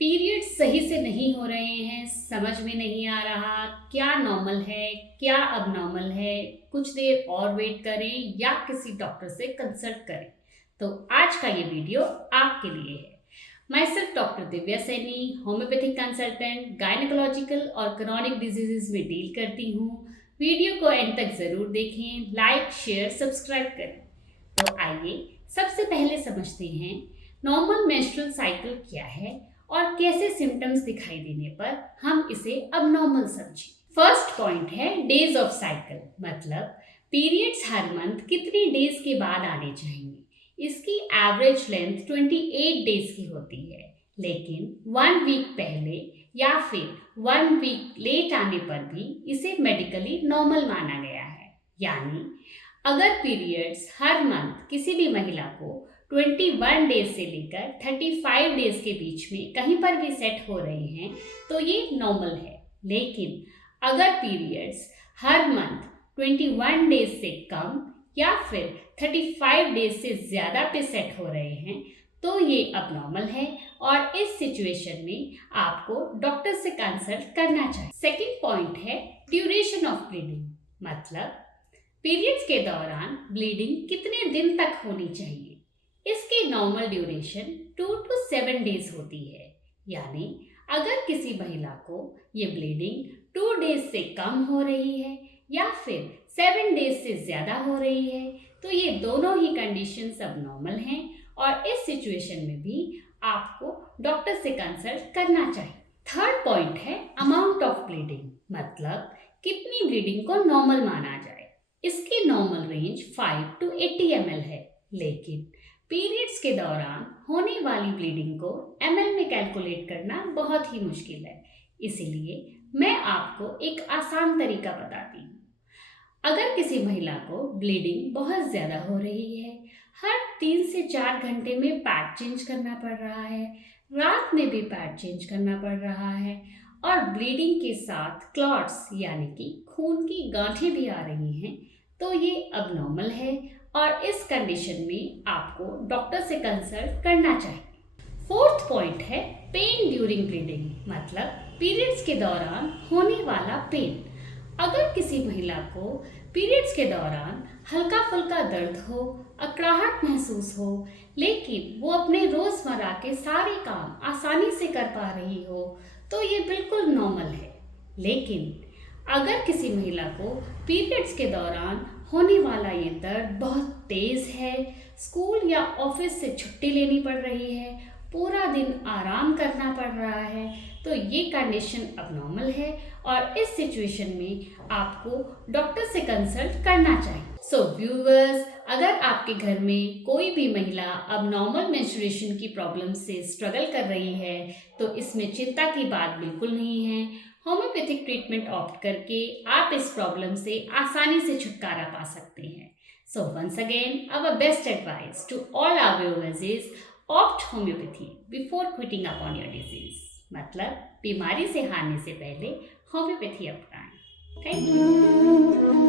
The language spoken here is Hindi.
पीरियड्स सही से नहीं हो रहे हैं, समझ में नहीं आ रहा क्या नॉर्मल है, क्या अब नॉर्मल है, कुछ देर और वेट करें या किसी डॉक्टर से कंसल्ट करें। तो आज का ये वीडियो आपके लिए है। मैं सिर्फ doctor Divya Saini, homeopathic consultant, gynaecological और क्रॉनिक डिजीजेस में डील करती हूँ। वीडियो को एंड तक ज़रूर देखें, लाइक शेयर सब्सक्राइब करें। तो आइए सबसे पहले समझते हैं नॉर्मल मेंस्ट्रुअल साइकिल क्या है और कैसे सिम्टम्स दिखाई देने पर हम इसे अबनॉर्मल समझें। फर्स्ट पॉइंट है डेज ऑफ साइकिल, मतलब पीरियड्स हर मंथ कितने डेज के बाद आने चाहिए। इसकी एवरेज लेंथ 28 डेज की होती है, लेकिन 1 वीक पहले या फिर 1 वीक लेट आने पर भी इसे मेडिकली नॉर्मल माना गया है। यानी अगर पीरियड्स हर मंथ किसी भी महिला को 21 डेज से लेकर 35 डेज के बीच में कहीं पर भी सेट हो रहे हैं तो ये नॉर्मल है। लेकिन अगर पीरियड्स हर मंथ 21 डेज से कम या फिर 35 डेज से ज़्यादा पे सेट हो रहे हैं तो ये अबनॉर्मल है और इस सिचुएशन में आपको डॉक्टर से कंसल्ट करना चाहिए। सेकेंड पॉइंट है ड्यूरेशन ऑफ ब्लीडिंग, मतलब पीरियड्स के दौरान ब्लीडिंग कितने दिन तक होनी चाहिए। इसकी नॉर्मल ड्यूरेशन 2 to 7 डेज होती है। यानी अगर किसी महिला को ये ब्लीडिंग 2 डेज से कम हो रही है या फिर 7 डेज से ज़्यादा हो रही है तो ये दोनों ही कंडीशंस अब नॉर्मल हैं और इस सिचुएशन में भी आपको डॉक्टर से कंसल्ट करना चाहिए। थर्ड पॉइंट है अमाउंट ऑफ ब्लीडिंग, मतलब कितनी ब्लीडिंग को नॉर्मल माना जाए। इसकी नॉर्मल रेंज 5 to 80 ml है, लेकिन पीरियड्स के दौरान होने वाली ब्लीडिंग को ml में कैलकुलेट करना बहुत ही मुश्किल है। इसीलिए मैं आपको एक आसान तरीका बताती हूँ। अगर किसी महिला को ब्लीडिंग बहुत ज़्यादा हो रही है, हर 3 से 4 घंटे में पैड चेंज करना पड़ रहा है, रात में भी पैड चेंज करना पड़ रहा है और ब्लीडिंग के साथ क्लॉट्स यानी कि खून की गांठें भी आ रही हैं तो ये अबनॉर्मल है और इस कंडीशन में आपको डॉक्टर से कंसल्ट करना चाहिए। फोर्थ पॉइंट है पेन ड्यूरिंग ब्लीडिंग, मतलब पीरियड्स के दौरान होने वाला पेन। अगर किसी महिला को पीरियड्स के दौरान हल्का फुल्का दर्द हो, अकड़ाहट महसूस हो, लेकिन वो अपने रोज़मर्रा के सारे काम आसानी से कर पा रही हो तो ये बिल्कुल नॉर्मल है। लेकिन अगर किसी महिला को पीरियड्स के दौरान होने वाला ये दर्द बहुत तेज़ है, स्कूल या ऑफिस से छुट्टी लेनी पड़ रही है, पूरा दिन आराम करना पड़ रहा है तो ये कंडीशन अबनॉर्मल है और इस सिचुएशन में आपको डॉक्टर से कंसल्ट करना चाहिए। सो व्यूअर्स, अगर आपके घर में कोई भी महिला अबनॉर्मल मेंस्ट्रुएशन की प्रॉब्लम से स्ट्रगल कर रही है तो इसमें चिंता की बात बिल्कुल नहीं है। होम्योपैथिक ट्रीटमेंट ऑप्ट करके आप इस प्रॉब्लम से आसानी से छुटकारा पा सकते हैं। So once again our best advice to all our viewers is opt homeopathy before quitting upon your disease, मतलब बीमारी से हारने से पहले होम्योपैथी अपनाएं। Thank you.